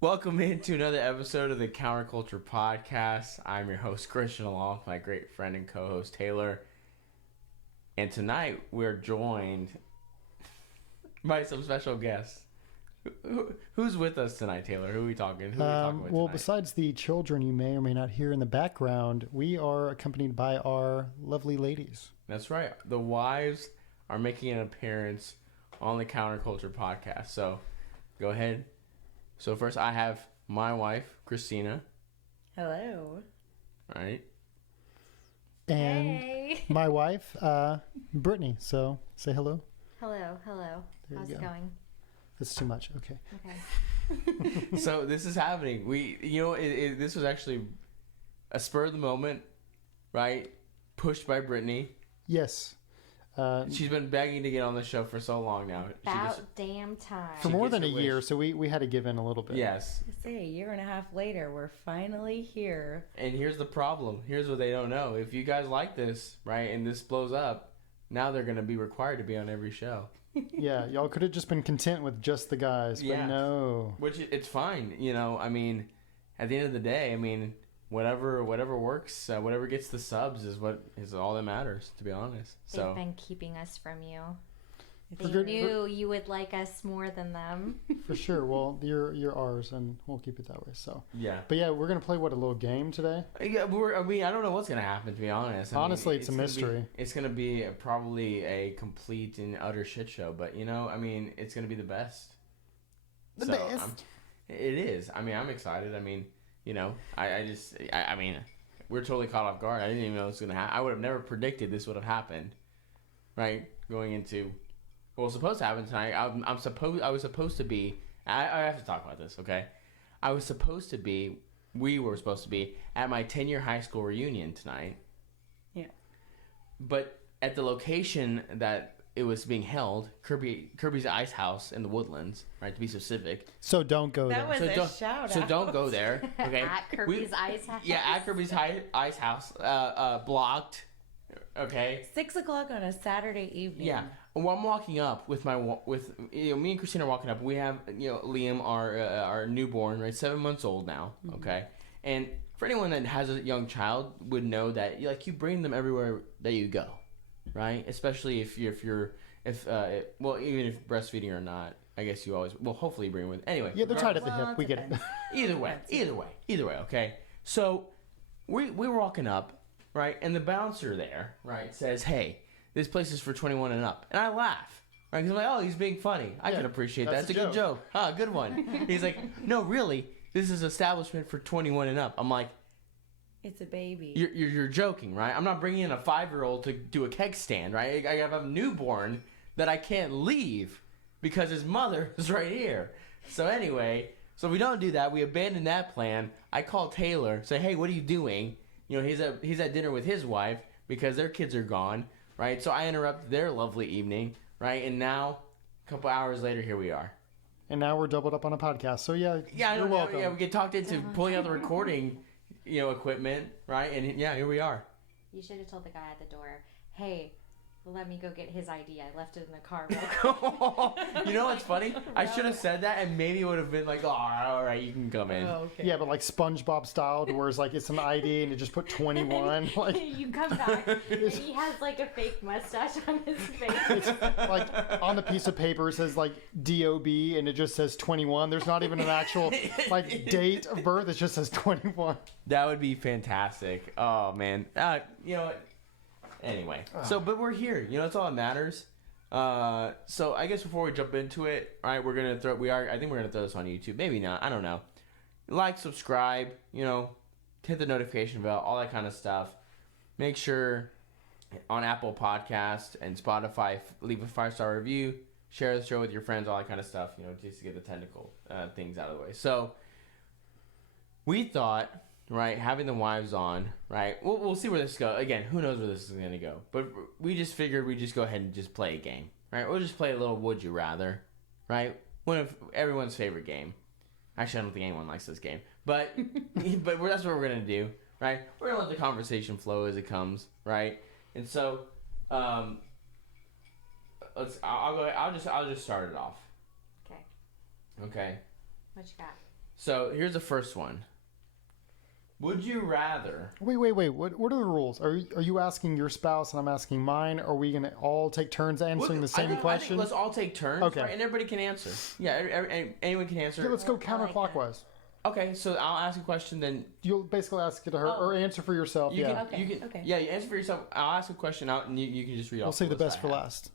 Welcome into another episode of the Counterculture Podcast. I'm your host, Christian, along with my great friend and co-host, Taylor. And tonight, we're joined by some special guests. Who's with us tonight, Taylor? Who are we talking? Who are we talking with Well, tonight? besides the children you may or may not hear in the background, we are accompanied by our lovely ladies. That's right. The wives are making an appearance on the Counterculture Podcast. So, go ahead. So first, I have my wife, Christina. Hello. Right. And Hey. my wife, Brittany. So say hello. Hello. There How's you it go. going? That's too much. Okay. Okay. So this is happening. This was actually a spur of the moment, right? Pushed by Brittany. Yes. She's been begging to get on the show for so long now. About damn time. For more gets than a her year, wish. so we had to give in a little bit. Yes. Say a year and a half later, we're finally here. And here's the problem. Here's what they don't know. If you guys like this, right, and this blows up, now they're going to be required to be on every show. Yeah, y'all could have just been content with just the guys, but Yeah. no. Which it's fine. You know, I mean, at the end of the day, I mean, whatever works, whatever gets the subs is all that matters, to be honest. They've So been keeping us from you. For They good- knew you would like us more than them. For sure. Well, you're ours, and we'll keep it that way. So, yeah. but yeah, we're gonna play a little game today. Yeah, I don't know what's gonna happen, to be honest. Honestly, it's a mystery. It's gonna be probably a complete and utter shit show, but it's gonna be the best. The best. It is. I mean, I'm excited. I mean, I mean, we're totally caught off guard. I didn't even know this was gonna happen. I would have never predicted this would have happened, right? Going into, well, it's supposed to happen tonight. I was supposed to be. I have to talk about this, okay? We were supposed to be at my 10-year high school reunion tonight. Yeah. But at the location that it was being held, Kirby's Ice House in the Woodlands, right, to be specific. So don't go That there. was So a shout so out. don't go there, okay? At Kirby's Ice House. Yeah, at Kirby's Ice House, blocked, okay? 6 o'clock on a Saturday evening. Yeah. Well, I'm walking up with me and Christina are walking up. We have Liam, our newborn, right, 7 months old now. Okay, and for anyone that has a young child would know that you bring them everywhere that you go, right? Especially if even if breastfeeding or not, I guess you always hopefully you bring them with anyway. Yeah, they're tied at the Well, hip. it We get it. depends. Either way. Okay, so we were walking up, right, and the bouncer there, right, says, "Hey, this place is for 21 and up," and I laugh, right, because I'm like, "Oh, he's being funny. I Yeah, can appreciate that. that's It's a a good joke. Ah, good one." He's like, "No, really, this is establishment for 21 and up." I'm like, It's a baby. You're joking, right? I'm not bringing in a 5-year-old to do a keg stand, right? I have a newborn that I can't leave because his mother is right here. So anyway, so we don't do that. We abandon that plan. I call Taylor, say, "Hey, what are you doing?" He's at dinner with his wife because their kids are gone, right? So I interrupt their lovely evening, right? And now, a couple hours later, here we are. And now we're doubled up on a podcast. So yeah, Yeah, you're welcome. Yeah, we get talked into pulling out the recording, equipment, right? And yeah, here we are. You should have told the guy at the door, hey, let me go get his ID. I left it in the car real quick. You know what's funny? I should have said that, and maybe it would have been like, "Oh, all right, you can come in." Oh, okay. Yeah, but like SpongeBob style, to where it's like it's an ID and you just put 21. Like You come back, and he has like a fake mustache on his face. like on the piece of paper it says like DOB and it just says 21. There's not even an actual like date of birth. It just says 21. That would be fantastic. Oh man, you know what? Anyway, but we're here. That's all that matters. So I guess before we jump into it, all right, I think we're gonna throw this on YouTube. Maybe not. I don't know. Like, subscribe. Hit the notification bell, all that kind of stuff. Make sure on Apple Podcast and Spotify, leave a 5-star review. Share the show with your friends, all that kind of stuff. Just to get the technical things out of the way. So we thought, right, having the wives on, right, we'll see where this goes. Again, who knows where this is going to go. But we just figured we'd just go ahead and just play a game, right? We'll just play a little Would You Rather, right? One of everyone's favorite game. Actually, I don't think anyone likes this game. But that's what we're going to do, right? We're going to let the conversation flow as it comes, right? And so, I'll just start it off. Okay. Okay. What you got? So here's the first one. Would you rather? Wait. What are the rules? Are you asking your spouse and I'm asking mine? Are we gonna all take turns answering the same I think question? let's all take turns, Okay. right? And everybody can answer. Yeah, anyone can answer. Okay, let's go I like that. counterclockwise. Okay, so I'll ask a question, then You'll basically ask it to her or answer for yourself. you Yeah. can. You can. Okay. Yeah, you answer for yourself. I'll ask a question out, and you can just read off. We'll save the list best I for have. last.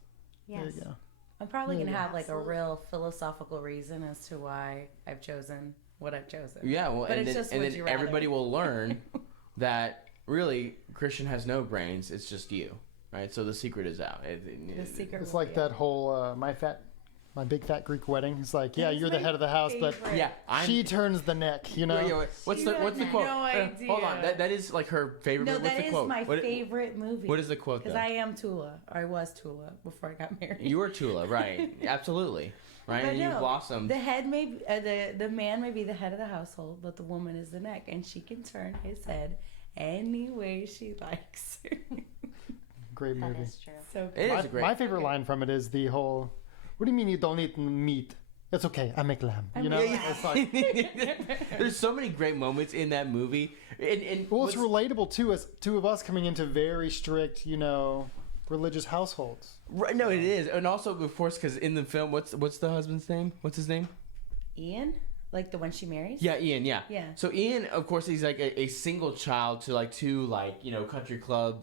Yes. There you go. I'm probably gonna have like a Absolutely. real philosophical reason as to why I've chosen what I've chosen. Yeah, well, But and it's then, just and would then you rather. everybody will learn that really Christian has no brains. It's just you, right? So the secret is out. The secret. It's will like be that whole my big fat Greek wedding. It's like, yeah, That is you're the my head of the house, but favorite. Yeah, I'm. she turns the neck. You know. Yeah, wait, what's the have quote? no Hold on, idea. that is like her favorite. No, what's that the is quote? my What- favorite movie. What is the quote? Because Though? I am Tula, or I was Tula before I got married. You were Tula, right? Absolutely, right? But And you no, blossomed. The head may be, the man may be the head of the household, but the woman is the neck, and she can turn his head any way she likes. Great That movie. is true. So It My, is a great. my favorite line from it is the whole, "What do you mean you don't eat meat? It's okay. I make lamb." You know. Yeah, It's like, There's so many great moments in that movie, and well, it's what's- relatable too, as two of us coming into very strict, religious households. right, no, it is, and also of course because in the film, what's the husband's name? What's his name? Ian, like the one she marries. Yeah, Ian. Yeah. Yeah. So Ian, of course, he's like a single child to like two country club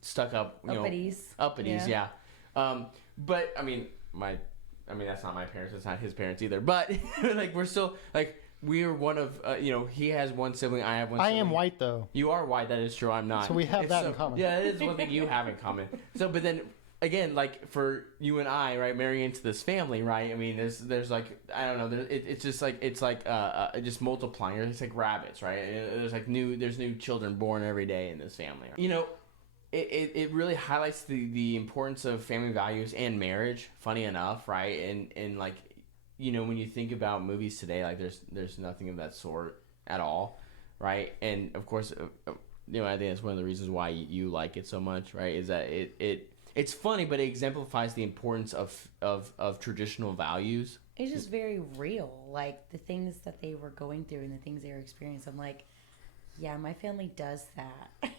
stuck up Uppities. uppities. Yeah. But I mean that's not my parents. It's not his parents either. But like we're still like we're one of he has one sibling. I have one. I sibling. am white though. You are white. That is true. I'm not. So we have It's that in common. Yeah, it is one thing you have in common. So, but then again, like for you and I, right, marrying into this family, right? I mean, there's like I don't know. It's just like just multiplying. It's like rabbits, right? There's new children born every day in this family. It really highlights the importance of family values and marriage. Funny enough, right? And like when you think about movies today, like there's nothing of that sort at all, right? And of course, I think that's one of the reasons why you like it so much, right? Is that it's funny, but it exemplifies the importance of traditional values. It's just very real, like the things that they were going through and the things they were experiencing. I'm like, yeah, my family does that.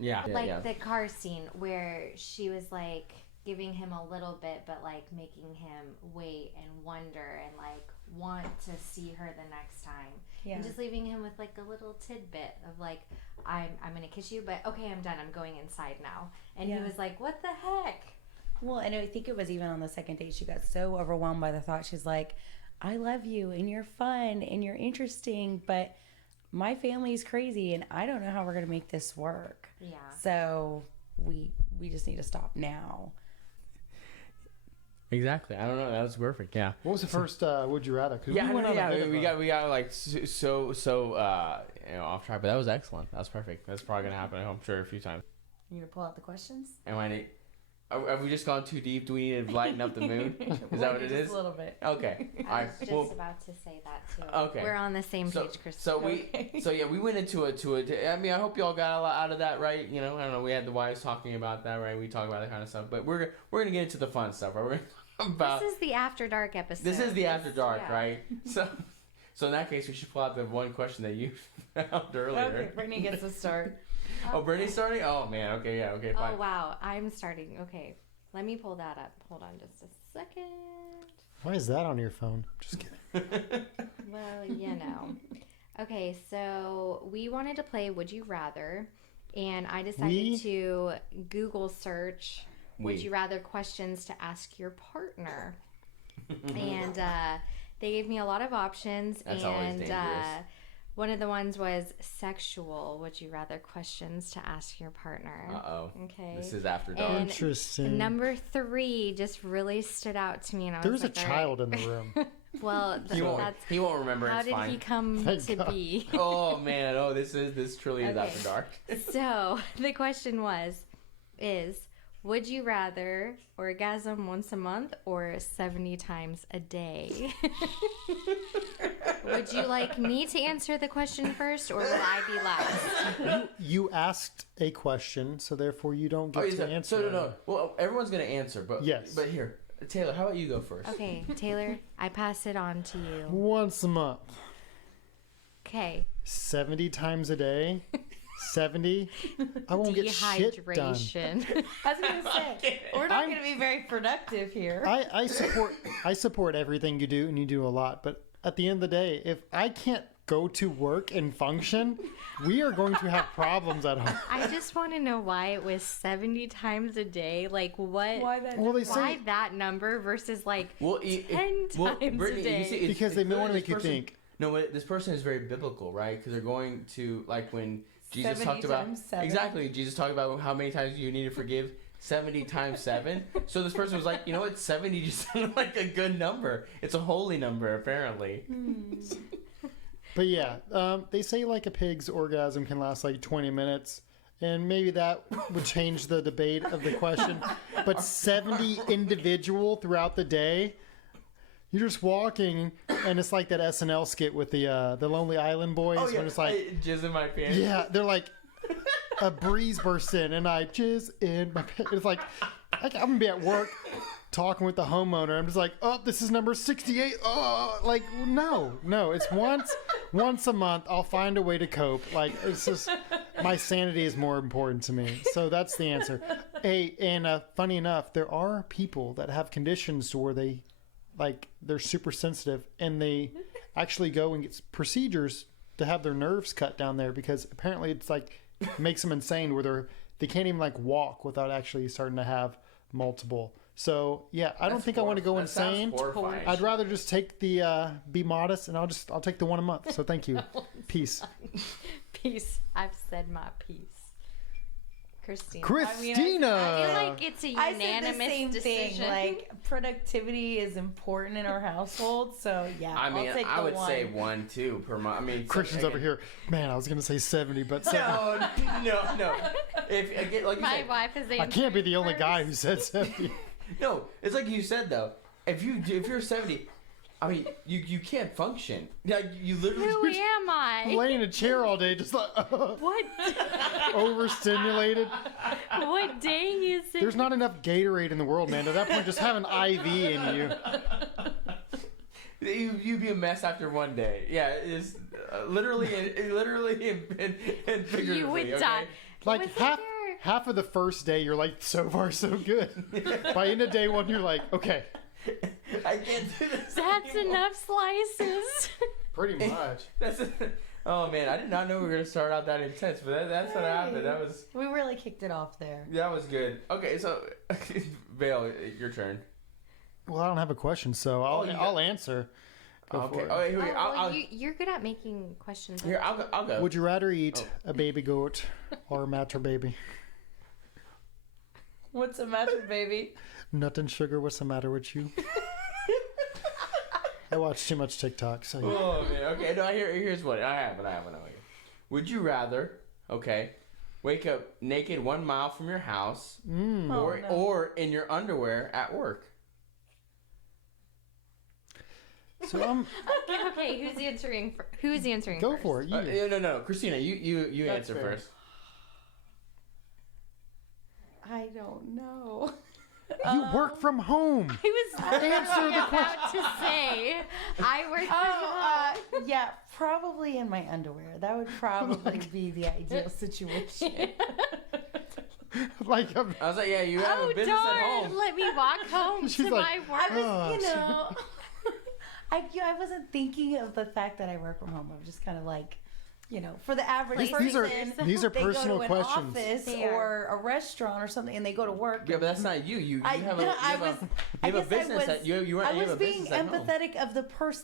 Yeah, Like the car scene where she was like giving him a little bit, but like making him wait and wonder and like want to see her the next time. Yeah. And just leaving him with like a little tidbit of like, I'm gonna kiss you, but okay, I'm done. I'm going inside now. And Yeah. he was like, what the heck? Well, and I think it was even on the second date, she got so overwhelmed by the thought. She's like, I love you and you're fun and you're interesting, but my family's crazy and I don't know how we're going to make this work. Yeah. So we just need to stop now. Exactly. I don't know. That was perfect. Yeah. What was the first Would You Rather? 'Cause Yeah, we went on a bit of we a- got like so off track, but that was excellent. That was perfect. That's probably gonna happen. I'm sure a few times. You gonna pull out the questions? And when have we just gone too deep? Do we need to lighten up the mood? Is that what it Just is? a little bit. Okay. All I right. was just Well, about to say that too. Okay. We're on the same so page, Kristen. so we we went into it. I mean, I hope y'all got a lot out of that, right? I don't know. We had the wives talking about that, right? We talk about that kind of stuff, but we're gonna get into the fun stuff, right? We're gonna talk about This is the After Dark episode. this is the after dark, yeah. right? So in that case, we should pull out the one question that you found earlier. Okay, Brittany gets to start. Oh, Brittany's starting? Oh, man. Okay, yeah. Okay, fine. Oh wow, I'm starting. Okay, let me pull that up. Hold on just a second. Why is that on your phone? Just kidding. Well, Okay, so we wanted to play Would You Rather, and I decided to Google search Would You Rather questions to ask your partner. And they gave me a lot of options. That's always and dangerous. one of the ones was sexual Would You Rather questions to ask your partner. Uh-oh. Okay. This is after dark. And Interesting. number 3 just really stood out to me, and I There was was a like, all right. child in the room. Well, He won't remember. how It's did fine. he come Thank to God. be? Oh, man. Oh, this truly is Okay. after dark. So the question is, would you rather orgasm once a month or 70 times a day? Would you like me to answer the question first, or will I be last? You asked a question, so therefore you don't get to answer. So no. Well, everyone's gonna answer, but Yes. But here, Taylor, how about you go first? Okay, Taylor, I pass it on to you. Once a month. Okay. 70 times a day. 70. I won't get shit done. Dehydration. I was gonna say we're not gonna be very productive here. I support everything you do, and you do a lot. But at the end of the day, if I can't go to work and function, we are going to have problems at home. I just want to know why it was 70 times a day. Like, what? Why that? Well, they Why say that number versus like Well, 10 times Brittany, a day? you see, because they want to make you think. No, but this person is very biblical, right? Because they're going to, like, when Jesus 70 talked about times 7. exactly, Jesus talked about how many times you need to forgive. 70 times 7. So this person was like, you know what? 70 just sounded like a good number. It's a holy number, apparently. But yeah, they say like a pig's orgasm can last like 20 minutes. And maybe that would change the debate of the question. But 70 individual throughout the day, you're just walking, and it's like that SNL skit with the Lonely Island Boys. Oh, yeah. When it's like, Jizz in my pants. yeah, they're like, a breeze bursts in, and I jizz in my pants. It's like, I'm going to be at work talking with the homeowner. I'm just like, oh, this is number 68. Oh, like, no. It's once a month. I'll find a way to cope. Like, it's just, my sanity is more important to me. So that's the answer. Hey, and funny enough, there are people that have conditions to where they're super sensitive, and they actually go and get procedures to have their nerves cut down there, because apparently it's like makes them insane where they can't even like walk without actually starting to have multiple. So yeah, I don't think I want to go insane. I'd rather just take the be modest, and I'll take the one a month. So thank you. Peace. Peace. I've said my piece. Christina. Christina. I feel like it's a I said the unanimous same decision. thing. Like, productivity is important in our household, so yeah. I mean, I'll take I the would one. say 1, 2 per month. I mean, Christian's over here. Man, I was gonna say 70, but 70. No. If again, like you My said, wife is I can't be the only guy who said 70. no, it's like you said though. If you're 70, I mean, you can't function. Like you literally. Who am I? Lay in a chair all day, just like What? overstimulated. What day is it? There's not enough Gatorade in the world, man. At that point, just have an IV in you. You'd be a mess after one day. Yeah, it's literally and figuratively. You would okay? die. Like Was it half of the first day, you're like, so far so good. By end of day one, you're like, okay, I can't do this. That's anymore. enough slices. pretty much. Oh man, I did not know we were gonna start out that intense, but that's what happened. We really kicked it off there. That was good. Okay, so Vale, your turn. Well, I don't have a question, so I'll answer. Go Okay. for it. Oh, here we go. I'll, You're good at making questions. here, I'll go. Would you rather eat a baby goat or a matter baby? What's the matter, baby? Nut and sugar, what's the matter with you? I watch too much TikTok, so yeah. Oh man. Okay. No. Here's what I have. Would you rather? Okay. Wake up naked 1 mile from your house, or in your underwear at work. So I'm Okay, who's answering? Who's answering? go first? for it. You. No, Christina, you That's answer fair. first. I don't know. You work from home. I was Answer the about to say I work from home. Yeah, probably in my underwear. That would probably be the ideal situation. Like I was like, yeah, you have Oh a business at darn! home. Let me walk home She's to like, my work. I was, Oh, I wasn't thinking of the fact that I work from home. I'm just kind of like, for the average These are person, these are they personal go to questions. an office They or a restaurant or something, and they go to work. Yeah, but that's not you. You have a you I have was- a I you have a guess I business was- that you I have was a being business at home. empathetic of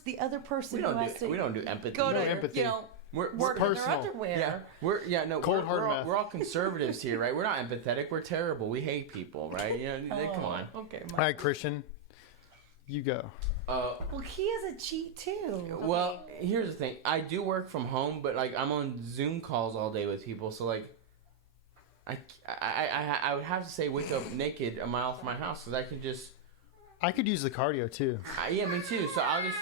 the other person who has to We don't do empathy. go to empathy. We're work in their personal. underwear. Cold hard math. we're all conservatives here, right? We're not empathetic. We're terrible. We hate people, right? Come on. Okay. All right, Christian, you go. Well, he has a cheat too. Well, here's the thing. I do work from home, but like I'm on Zoom calls all day with people, so like I would have to say wake up naked a mile from my house because I can just. I could use the cardio too. Yeah, me too. So I'll just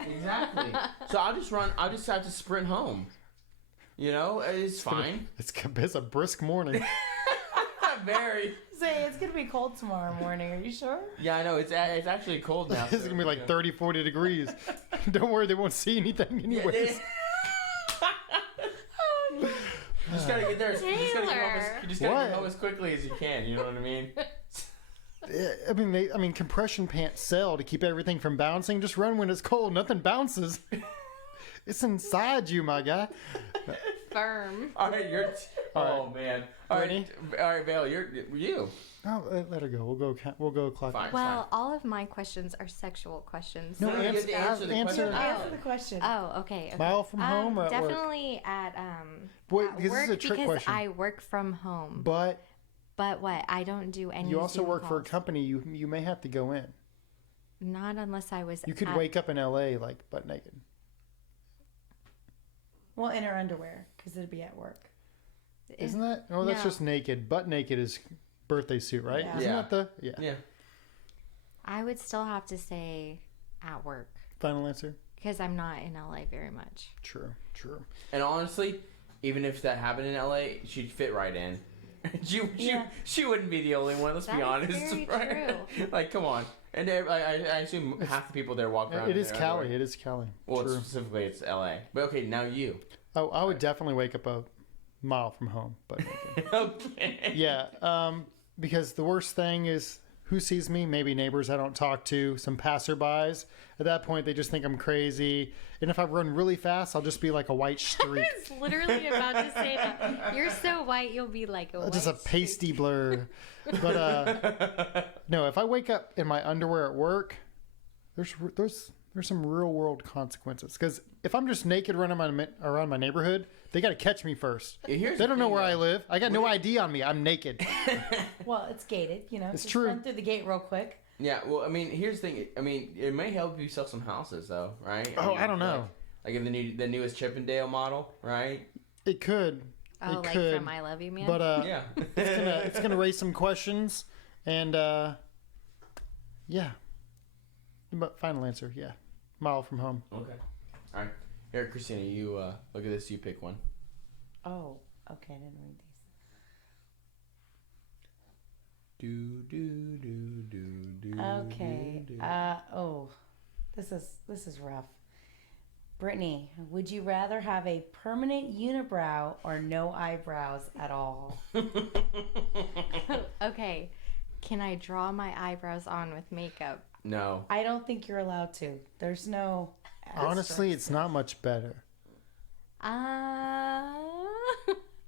exactly. So I'll just run. I'll just have to sprint home. It's fine. It's a brisk morning. Very. Say, it's going to be cold tomorrow morning. Are you sure? Yeah, I know. It's actually cold now. It's gonna be like 30, 40 degrees. Don't worry, they won't see anything anyways. You just gotta get there. You just gotta What? get home as quickly as you can. You know what I mean? I mean, compression pants sell to keep everything from bouncing. Just run when it's cold. Nothing bounces. It's inside you, my guy. Firm. All right, oh man. All Ready? right, all right, Vale, you. Oh, let her go. We'll go clock. Fine. Well, all of my questions are sexual questions. No, No, you get to answer the answer. question. Answer the question. Oh, okay. Mile from home or at work? definitely at Wait, at because this is work a trick because question. I work from home. But But what? I don't do any. you also Zoom work for a calls. company. You may have to go in. Not unless I was. You could at- wake up in LA like butt naked. Well, in her underwear, because it'd be at work. Isn't that? Oh, that's No. just naked. Butt naked is birthday suit, right? Yeah. Isn't Yeah. that the Yeah. I would still have to say at work final answer? because I'm not in LA very much. True. And honestly, even if that happened in LA, she'd fit right in. She wouldn't be the only one. Let's be That is honest, very right? Like, come on. And I assume half the people there walk around. It in is their Cali. underwear. It is Cali. Well, True. specifically, it's LA. But okay, now you. Oh, I would definitely wake up a mile from home, but naked. Okay. Yeah, because the worst thing is who sees me? Maybe neighbors I don't talk to, some passerbys. At that point, they just think I'm crazy. And if I run really fast, I'll just be like a white streak. I was literally about to say that. You're so white, you'll be like a Just a white pasty blur. But no, if I wake up in my underwear at work, there's some real world consequences. Because if I'm just naked running around my neighborhood, they got to catch me first. Here's They the don't know thing, where I though. live. I got no ID on me. I'm naked. Well, it's gated, you know. It's just true. Run through the gate real quick. Yeah, well, I mean, here's the thing. I mean, it may help if you sell some houses, though, right? Oh, mean, I don't know. Like in the newest Chippendale model, right? It could. Oh, It like could. from I Love You Man? But Yeah. it's gonna raise some questions, and yeah. But final answer, yeah, mile from home. Okay. All right. Here, Christina, you look at this. You pick one. Oh, okay. I didn't read these. Do. Okay. This is rough. Brittany, would you rather have a permanent unibrow or no eyebrows at all? Okay. Can I draw my eyebrows on with makeup? No. I don't think you're allowed to. There's no. Honestly, it's not much better.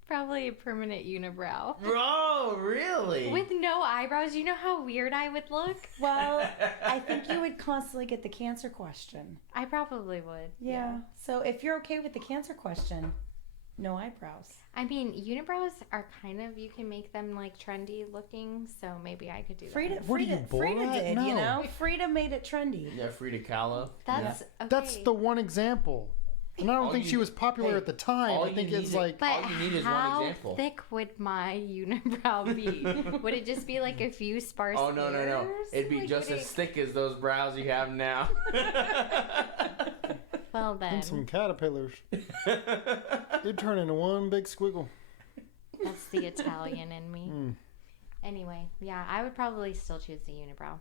Probably a permanent unibrow. Bro, really? With no eyebrows, you know how weird I would look? Well, I think you would constantly get the cancer question. I probably would. Yeah. So if you're okay with the cancer question, no eyebrows. I mean, unibrows are kind of, you can make them like trendy looking, so maybe I could do that. Frida What are you, Frida Borat? did, No. you know? Frida made it trendy. Yeah, Frida Kahlo. That's okay. That's the one example, and I don't All think you- she was popular hey, at the time. all I you think need it's is- like But all you need is one how example. thick would my unibrow be? Would it just be like a few sparse Oh no. hairs? It'd be Like, just would as it- thick as those brows you have now. Well then, and some caterpillars. They'd turn into one big squiggle. that's the Italian in me. Anyway, yeah, I would probably still choose the unibrow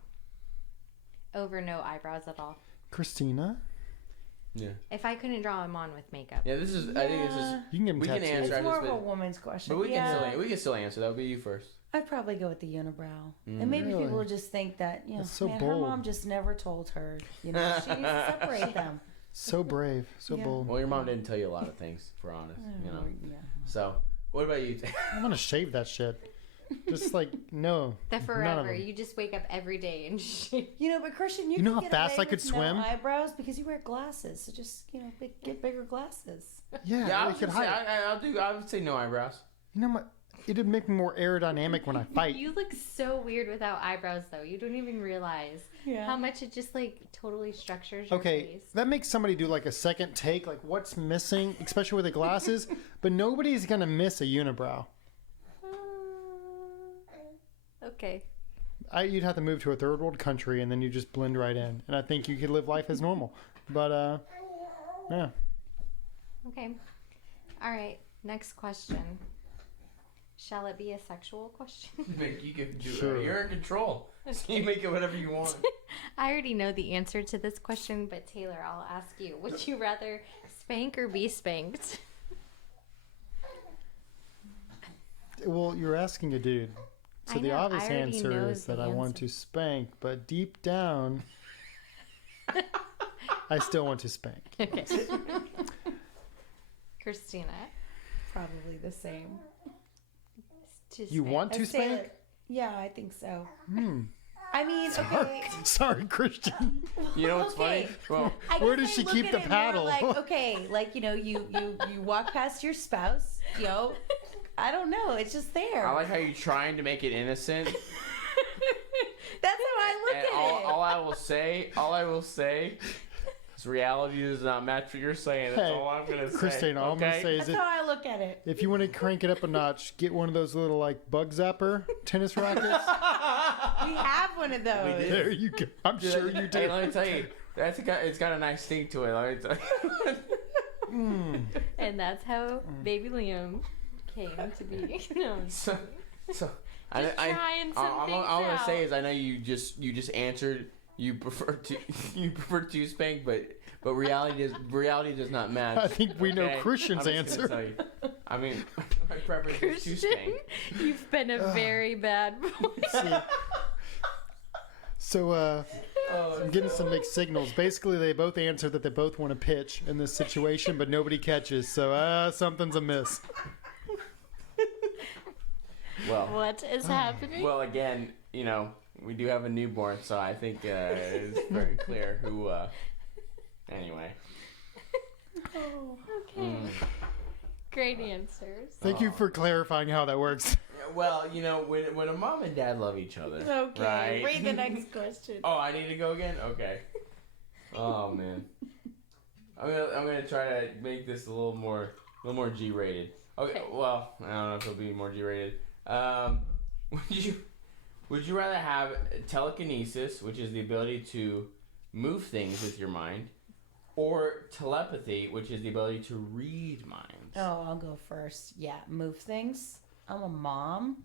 over no eyebrows at all. Christina, Yeah. If I couldn't draw them on with makeup. Yeah. This is. I think this is. you can give them We can tattoos. answer. It's more of but- a woman's question. But we yeah. can still answer. That'll be you first. I'd probably go with the unibrow. And maybe Really? people would just think that, you know, That's so man, her bold. mom just never told her, you know, she needs to separate them. So brave, so Yeah. bold. Well, your mom didn't tell you a lot of things, for honest. You know. Yeah. So, what about you? I'm gonna shave that shit. Just like no, The none of forever. them. You just wake up every day and shit. You know, but Christian, You know can how get fast away I could with swim? No eyebrows because you wear glasses. So just, you know, get bigger glasses. Yeah, Yeah, I, I was could gonna say, hide. I would say no eyebrows. You know, it'd make me more aerodynamic when I fight. You look so weird without eyebrows, though. You don't even realize Yeah. how much it just like totally structures your Okay, face. that makes somebody do like a second take, like what's missing, especially with the glasses. But nobody's gonna miss a unibrow. Okay. You'd have to move to a third world country and then you just blend right in. And I think you could live life as normal. But yeah, Okay. All right. Next question. Shall it be a sexual question? You can do Sure. it. You're in control. So you make it whatever you want. I already know the answer to this question, but Taylor, I'll ask you. Would you rather spank or be spanked? Well, you're asking a dude. So I the know, obvious I already answer know is that the I want answer. to spank, but deep down, I still want to spank. Okay. Christina. Probably the same. To You spank. want to I'd say spank? that- yeah, I think so. Hmm. I mean, okay. Sorry, Christian. You know what's Okay. funny? Well, I Where guess does I she look keep at the it more paddle? Like, okay, like, you know, you walk past your spouse, I don't know, it's just there. I like how you're trying to make it innocent. That's how I look And at it. all I will say is reality does not match what you're saying. That's Hey, all I'm going to say. Christina, all I'm going to okay? say is That's how I look at it. if you want to crank it up a notch, get one of those little, like, bug zapper tennis rackets. We have one of those. We did. There you go. I'm sure you do. Hey, let me tell you, it's got a nice sting to it. Let me tell you. And that's how baby Liam came to be. No, So, I, Just trying some all things I'm gonna say out. is I know you just answered you prefer to spank, but reality does not match. I think we know okay? Christian's I'm just gonna answer. tell you. I mean, my preference is to Christian, spank. you've been a very bad boy. So, I'm getting some mixed signals. Basically, they both answer that they both want to pitch in this situation, but nobody catches. So, something's amiss. Well, What is happening? well, again, we do have a newborn, so I think it's very clear who. Anyway. Okay. Great answers. Thank you for clarifying how that works. Well, when a mom and dad love each other, Okay, right? read the next question. Oh, I need to go again? Okay. Oh man. I'm gonna try to make this a little more G-rated. Okay. Well, I don't know if it'll be more G-rated. Would you rather have telekinesis, which is the ability to move things with your mind, or telepathy, which is the ability to read minds? Oh, I'll go first. Yeah, move things. I'm a mom,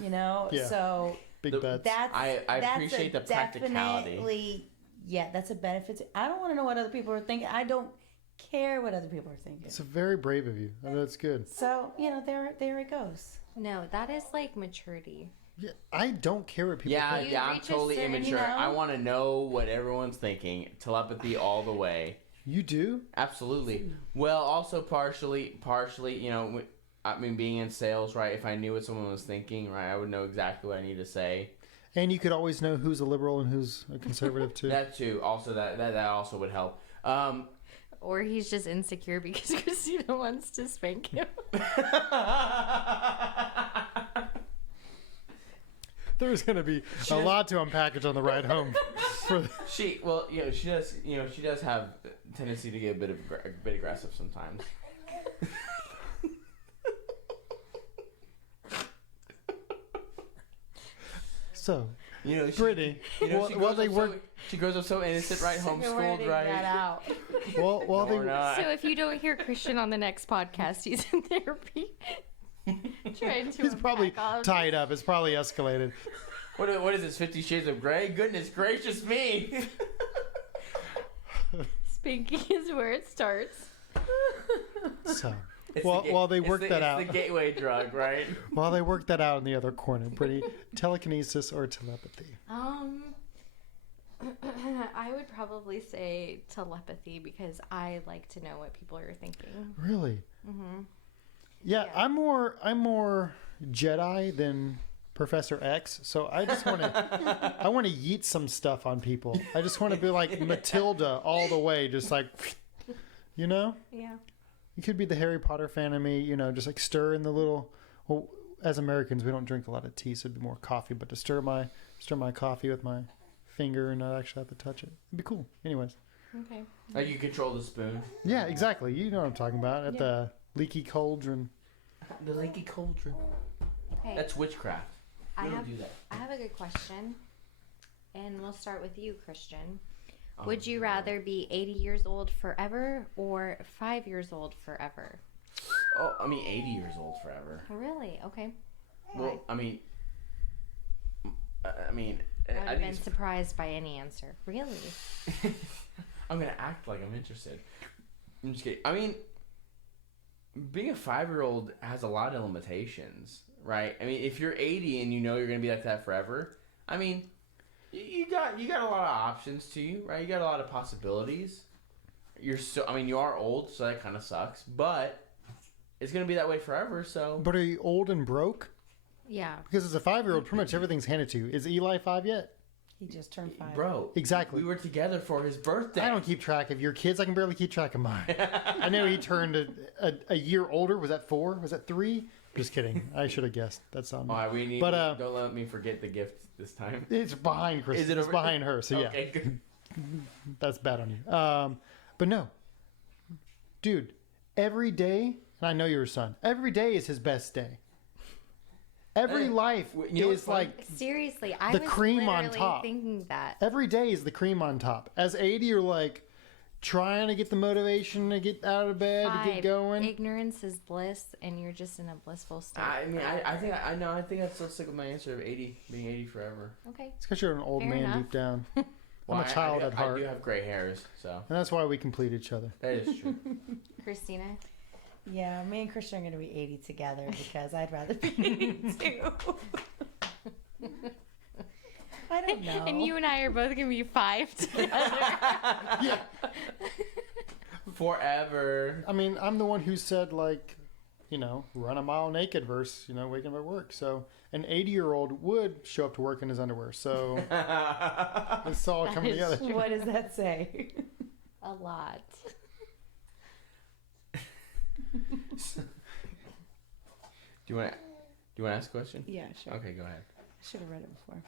Yeah. so Big The- bets. that's I that's appreciate a the practicality. definitely- Yeah, that's a benefit. I don't want to know what other people are thinking. I don't care what other people are thinking. It's very brave of you. Oh, that's good. So there it goes. No, that is like maturity. Yeah, I don't care what people Yeah, think. You I'm reach a totally certain, immature. know? I want to know what everyone's thinking. Telepathy all the way. You do? Absolutely. Well, also partially, I mean, being in sales, right? If I knew what someone was thinking, right, I would know exactly what I need to say. And you could always know who's a liberal and who's a conservative, too. That too. Also, that also would help. Or he's just insecure because Christina wants to spank him. There's going to be a lot to unpackage on the ride home. She does have a tendency to get a bit aggressive sometimes. So, She, Brittany, she while grows they up work, she grows up so innocent, right? Homeschooled, That right? out. while No, we're they not. So if you don't hear Christian on the next podcast, he's in therapy. Trying to he's probably unpack all of tied up. It's probably escalated. What is this? 50 Shades of Grey? Goodness gracious me! Spanking is where it starts. So, It's while, the ga- while they it's work the- that it's out, the gateway drug, right? while they work that out in the other corner, Brittany, telekinesis or telepathy? I would probably say telepathy because I like to know what people are thinking. Really? Yeah, I'm more Jedi than Professor X, so I just want to I want to yeet some stuff on people. I just want to be like Matilda all the way, just like, Yeah. You could be the Harry Potter fan of me, just like stir in the little. Well, as Americans, we don't drink a lot of tea, so it'd be more coffee. But to stir my coffee with my finger and not actually have to touch it, it'd be cool. Anyways, Okay. Like you control the spoon. yeah, exactly. You know what I'm talking about at the leaky cauldron. The leaky cauldron. Okay. That's witchcraft. I We don't have do that. I have a good question, and we'll start with you, Christian. Oh, Would you rather be 80 years old forever or 5 years old forever? Oh, I mean, 80 years old forever. Really? Okay. Well, I mean, I would I have think been surprised by any answer. Really? I'm gonna act like I'm interested. I'm just kidding. I mean, being a 5-year-old has a lot of limitations, right? I mean, if you're 80 and you know you're gonna be like that forever, I mean, you got a lot of options to you, right? You got a lot of possibilities. You are old, so that kind of sucks, but it's gonna be that way forever. So, But are you old and broke? Yeah. Because as a 5-year-old, pretty much everything's handed to you. Is Eli 5 yet? He just turned 5. bro, Exactly. we were together for his birthday. I don't keep track of your kids. I can barely keep track of mine. I know he turned a year older. Was that 4? Was that 3? Just kidding. I should have guessed. That's on me. All right, we need. But, don't let me forget the gift this time. It's behind Chris. Is it It's over- behind her. So yeah, Okay, good. that's bad on you. But no, dude. Every day, and I know you're a son. Every day is his best day. Every Hey, life you know what's is funny? like Seriously, I The was cream on literally top. thinking that. every day is the cream on top. As 80, you're like trying to get the motivation to get out of bed, to get 5, going. ignorance is bliss, and you're just in a blissful state. I mean, I think I think that's so sick with my answer of 80 being 80 forever. Okay. It's because you're an old Fair man enough. deep down. Well, I'm a child I at heart. I do have gray hairs, so And that's why we complete each other. that is true. Christina? Yeah, me and Christian are going to be 80 together because I'd rather be 82. I don't know. And you and I are both going to be 5 together. Yeah. Forever. I mean, I'm the one who said, like, run a mile naked versus, waking up at work. So an 80-year-old would show up to work in his underwear. So it's all coming is together. What does that say? A lot. Do you want to ask a question? Yeah, sure. Okay, go ahead. I should have read it before.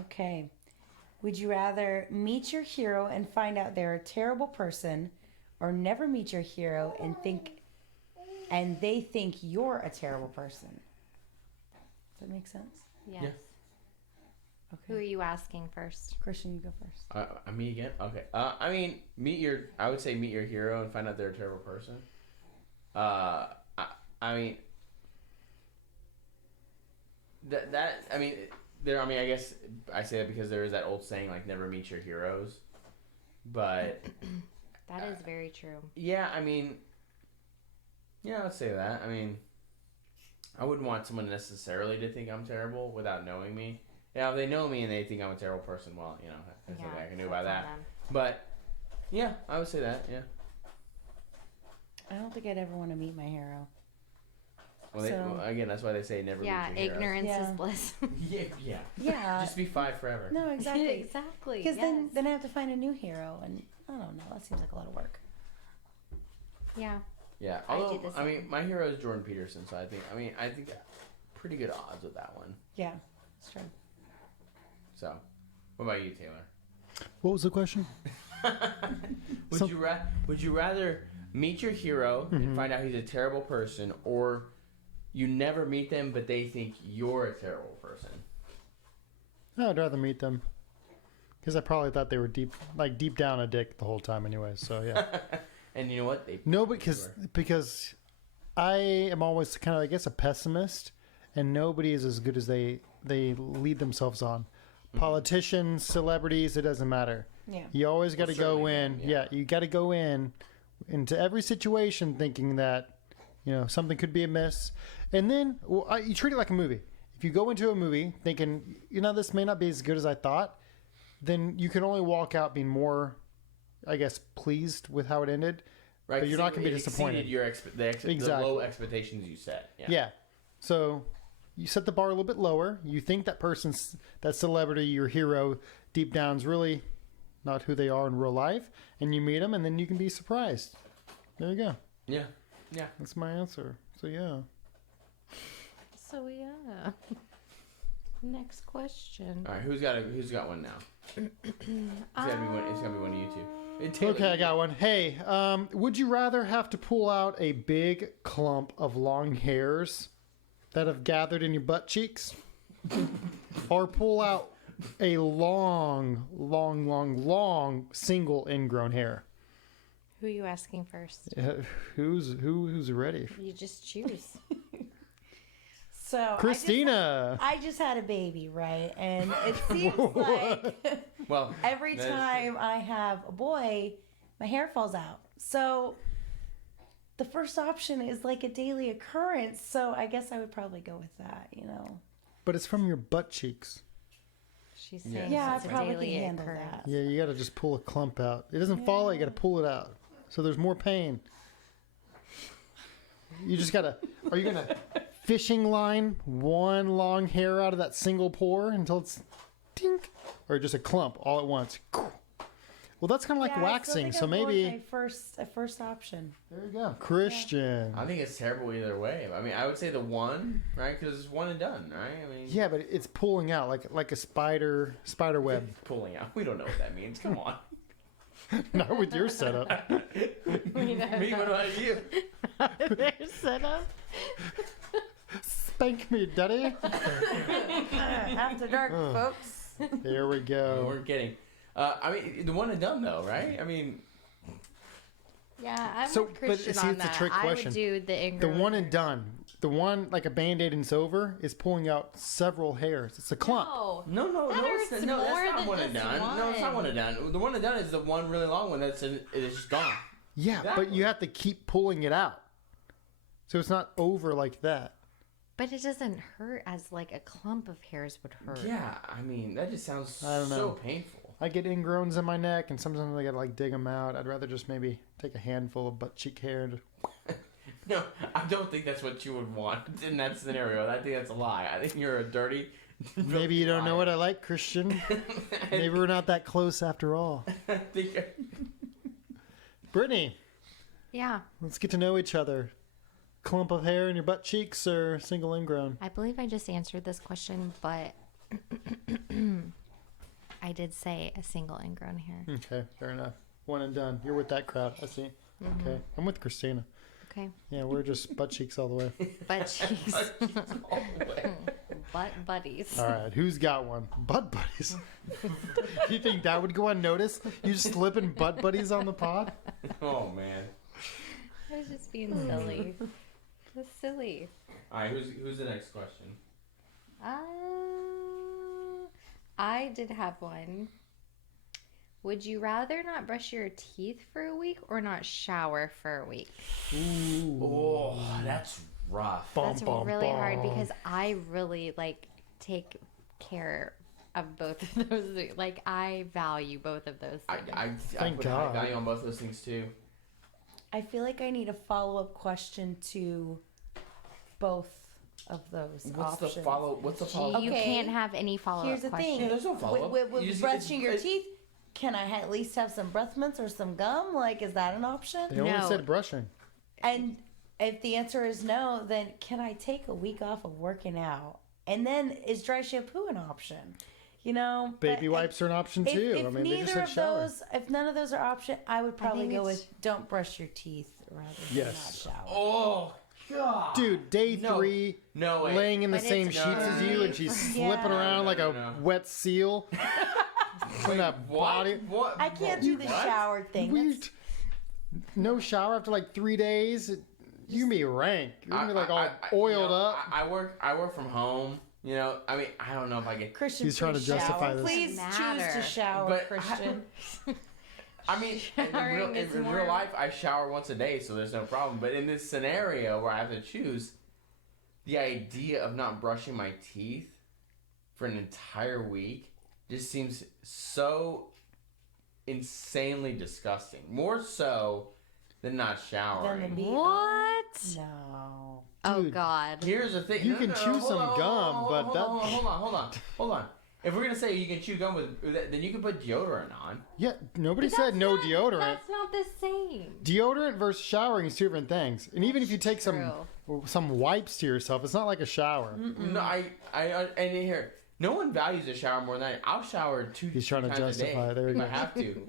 Okay. Would you rather meet your hero and find out they're a terrible person, or never meet your hero and they think you're a terrible person? Does that make sense? Yes. Yeah. Who are Okay. you asking first? Christian, you go first. Me again? Okay. I mean, I would say meet your hero and find out they're a terrible person. I mean, I guess I say that because there is that old saying, like, never meet your heroes. But That is very true. yeah, I mean, yeah, I'd say that. I mean, I wouldn't want someone necessarily to think I'm terrible without knowing me. Yeah, if they know me and they think I'm a terrible person, well, there's nothing I can do about that's that. on them. But yeah, I would say that. Yeah. I don't think I'd ever want to meet my hero. Well, again, that's why they say never Yeah, meet your heroes. ignorance Yeah. is bliss. Yeah. Yeah. Just be 5 forever. No, exactly. Exactly. Because yes. then I have to find a new hero, and I don't know. That seems like a lot of work. Yeah. Yeah. I do Although, the I mean, same. my hero is Jordan Peterson, so I think pretty good odds with that one. Yeah, that's true. So, what about you, Taylor? What was the question? Would you rather meet your hero and find out he's a terrible person, or you never meet them but they think you're a terrible person? I'd rather meet them. Because I probably thought they were deep down a dick the whole time anyway. So, yeah. And you know what? They No, probably because I am always kind of, I guess, a pessimist, and nobody is as good as they lead themselves on. Politicians, celebrities, it doesn't matter. Yeah. You always got to go certainly in. them, Yeah, yeah. you got to go into every situation thinking that something could be amiss, and then you treat it like a movie. If you go into a movie thinking this may not be as good as I thought, then you can only walk out being more, I guess, pleased with how it ended. Right, But you're not gonna be it disappointed. exceeded the Exactly. low expectations you set. Yeah. Yeah. So you set the bar a little bit lower. You think that celebrity, your hero, deep down is really not who they are in real life, and you meet them, and then you can be surprised. There you go. Yeah. Yeah. That's my answer. So yeah. So yeah. Next question. All right. Who's got one now? It's gotta be one of you two. Taylor, Okay, I got one. Hey, would you rather have to pull out a big clump of long hairs that have gathered in your butt cheeks, or pull out a long single ingrown hair? Who are you asking first? Who's ready? You just choose. So Christina. I just had a baby, right? And it seems like Well, every that is time I have a boy, my hair falls out. So the first option is like a daily occurrence. So I guess I would probably go with that, you know. But it's from your butt cheeks. She's Yeah. saying Yeah, I it's a probably daily can handle occurrence. that. Yeah, you got to just pull a clump out. It doesn't fall out, you got to pull it out. So there's more pain. You just got to, are you going to fishing line one long hair out of that single pore until it's tink? Or just a clump all at once? Well, that's kind of like Yeah, I still waxing. think So I'd go with maybe, my first option. there you go. Christian. I think it's terrible either way. I mean, I would say the one, right? Because it's one and done, right? I mean, Yeah, but it's pulling out like a spider web. pulling out. We don't know what that means. Come on. Not with your setup. We know Me, what about you? their setup. Spank me, daddy. After dark, folks. There we go. We're kidding. I mean, the one and done though, right? I mean, Yeah, I'm So, with but Christian see, on it's a that. trick I question. would do the The ingrown one and hair. done. The one like a band-aid and it's over is pulling out several hairs. It's a clump. No. no, That it's hurts no, that's more not than one and just done. No, it's not one. one and done. The one and done is the one really long one that's it's just gone. Yeah, That but you one. have to keep pulling it out. So it's not over like that. But it doesn't hurt as like a clump of hairs would hurt. Yeah, I mean that just sounds I don't so know. painful. I get ingrowns in my neck and sometimes I gotta like dig them out. I'd rather just maybe take a handful of butt cheek hair and No, I don't think that's what you would want in that scenario. I think that's a lie. I think you're a dirty. maybe you don't know what I like, Christian. Maybe we're not that close after all. I think. Brittany, Yeah, let's get to know each other. Clump of hair in your butt cheeks or single ingrown? I believe I just answered this question, but I did say a single ingrown hair. Okay, fair enough. One and done. You're with that crowd. I see. Okay, I'm with Christina. Okay, Yeah, we're just butt cheeks all the way. butt cheeks, All the way. butt buddies. All right, who's got one? Butt buddies. You think that would go unnoticed? You slipping butt buddies on the pod? Oh man. I was just being silly. Just silly. All right, who's the next question? I did have one. Would you rather not brush your teeth for a week or not shower for a week? Oh, that's rough. That's really hard because I really like take care of both of those. Like I value both of those things. I Thank put high God. value on both those things too. I feel like I need a follow-up question to both of those What's options. the follow? What's the Gee, follow? you Okay. can't have any follow-up Here's the questions. thing. Yeah, there's no follow-up. With You just- brushing your it- teeth, can I at least have some breath mints or some gum? Like, is that an option? They only No. said brushing. And if the answer is no, then can I take a week off of working out? And then is dry shampoo an option? You know, Baby but wipes are an option if, too. if I mean, they just neither said of shower. those, if none of those are option, I would probably think go it's- with don't brush your teeth rather than Yes. not shower. Oh God. Dude, day No. 3, No way. laying in the But same it's sheets as you, and she's Yeah. slipping around like a No. wet seal. In that What? body. What? I can't do the What? shower thing. What? No shower after like 3 days. You can be rank. You're gonna be like all oiled up. I work from home. You know, I mean, I don't know if I can. Christian, He's trying to please justify shower. this. Please Doesn't choose matter. to shower, But Christian. I mean, in Showering is real more- life, I shower once a day, so there's no problem. But in this scenario where I have to choose, the idea of not brushing my teeth for an entire week just seems so insanely disgusting. More so than not showering. Then the beat- What? No. Oh Dude. God. Here's the thing. You can chew hold some on, gum, hold but on, that- hold on. If we're gonna say you can chew gum with, then you can put deodorant on. Yeah, nobody But said that's no not- deodorant. That's not the same. Deodorant versus showering is two different things. And even if you take some wipes to yourself, it's not like a shower. No, and here, no one values a shower more than I'll shower two He's trying to times a day justify it. There we if I go. have to.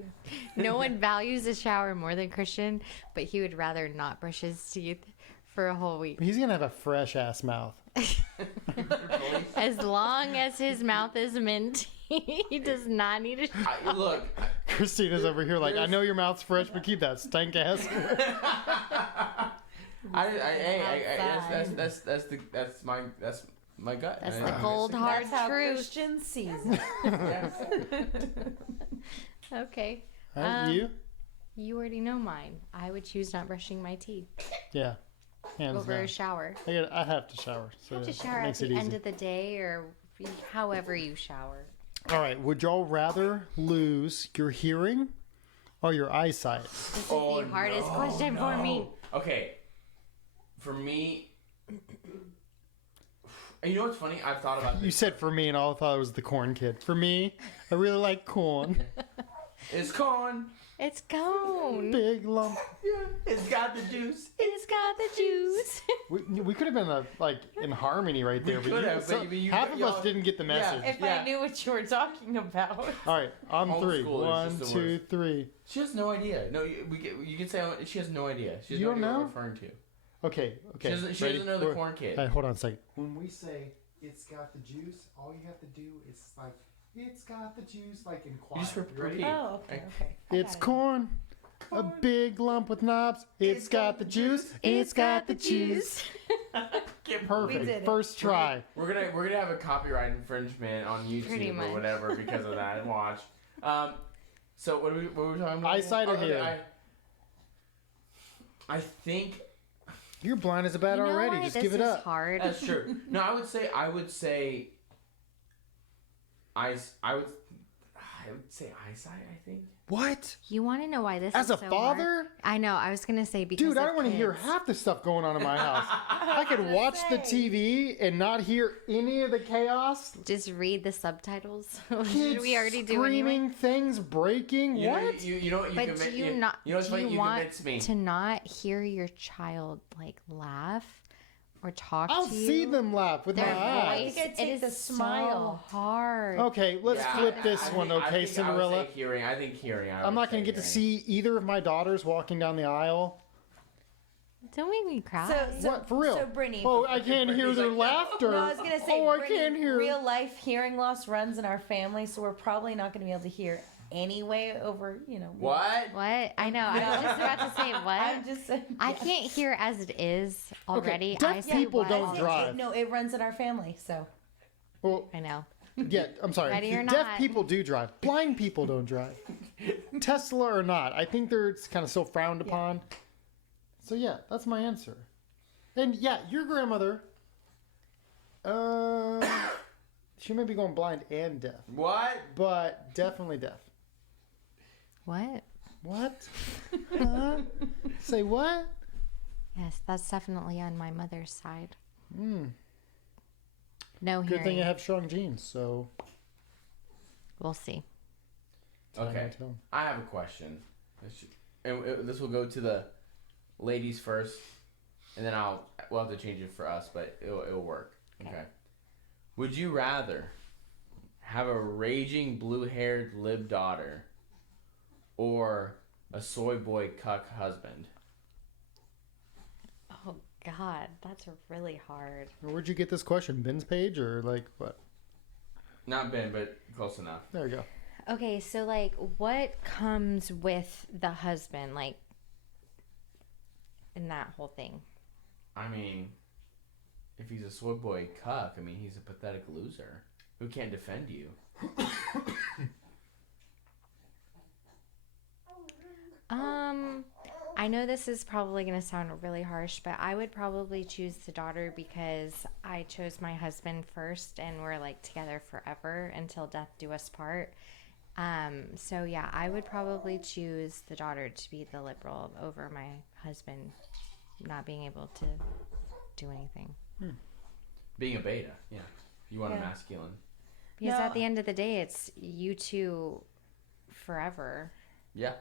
No one values a shower more than Christian, but he would rather not brush his teeth for a whole week. He's gonna have a fresh ass mouth. As long as his mouth is minty, he does not need a shower. Look, Christina's over here like, I know your mouth's fresh, but keep that stank ass. That's my gut. That's the cold hard That's how truth. Christian sees it. Okay. You? You already know mine. I would choose not brushing my teeth Yeah. Hands over down. a shower. I have to shower. So To it shower at makes the it end easy. of the day or however you shower. All right. Would y'all rather lose your hearing or your eyesight? This is the hardest question for me. Okay. For me, you know what's funny? I've thought about You this. said for me, and all I thought it was the corn kid. For me, I really like corn. It's corn. It's gone. Big lump. Yeah. It's got the juice. It's got the juice. We could have been like in harmony right there. We could have, but you- half of us y'all- didn't get the message. If Yeah. I knew what you were talking about. All right, on three. Homeschoolers, 1, just the 2, 3. She has no idea. No, you can say she has no idea. She has You no don't idea know? what we're referring to. Okay. She doesn't know the corn kid. All right, hold on a second. When we say it's got the juice, all you have to do is like, it's got the juice, like in quiet. just You ready? repeat. Oh, okay. It's corn. A big lump with knobs. It's got the juice. It's got the juice. Perfect. We did it. First try. We're gonna have a copyright infringement on Pretty YouTube much. or whatever because of that. Watch. So what were we talking about? Eyesight or hearing? I think You're blind as a bat You know already. why Just this give it is up. hard? that's true. No, I would say I would say eyesight. I think. What? You want to know why this As is a so father? hard? I know. I was gonna say because Dude, I of don't want to hear kids. half the stuff going on in my house. I could watch the TV and not hear any of the chaos. Just read the subtitles. Kids Should we already do screaming, anyway? things breaking. You know, What? you know what you But convince do you not? You know what's do funny? you You want convince me. to not hear your child like laugh or talk I'll to you? see them laugh with Their my eyes. voice. I think I'd It take is the smile. so hard. Okay, let's Yeah, flip this one, I okay, think I Cinderella? would say hearing. I think hearing. I'm not going to get to see either of my daughters walking down the aisle. Don't make me cry. So, What, for real? So, Brittany. Oh, I can't hear Brittany's their like, laughter. No, I was gonna say, oh, I Brittany, can't hear. real life hearing loss runs in our family, so we're probably not gonna be able to hear anyway over, What? What? I know. I was just about to say what. I'm just saying. I can't hear as it is already. deaf I see people what. don't drive. No, it runs in our family, so. Well, I know. yeah, I'm sorry. Ready or Deaf not. people do drive. Blind people don't drive. Tesla or not, I think they're kind of so frowned upon. So yeah, that's my answer. And yeah, your grandmother, she may be going blind and deaf, What? but definitely deaf. What? What? Huh? Say what? Yes, that's definitely on my mother's side. Hmm. No Good hearing. thing I have strong genes, so. We'll see. Okay. I have a question. This will go to the ladies first, and then we'll have to change it for us, but it'll work. Okay. Would you rather have a raging blue-haired lib daughter or a soy boy cuck husband? Oh God, that's really hard. Where'd you get this question? Ben's page or like what? Not Ben, but close enough. There you go. Okay, so like, what comes with the husband, like, in that whole thing? I mean, if he's a soy boy cuck, I mean, he's a pathetic loser who can't defend you. I know this is probably going to sound really harsh, but I would probably choose the daughter because I chose my husband first and we're like together forever until death do us part. So yeah, I would probably choose the daughter to be the liberal over my husband not being able to do anything. Being a beta, yeah. You want a Yeah. masculine. Because No. at the end of the day, it's you two forever. Yeah.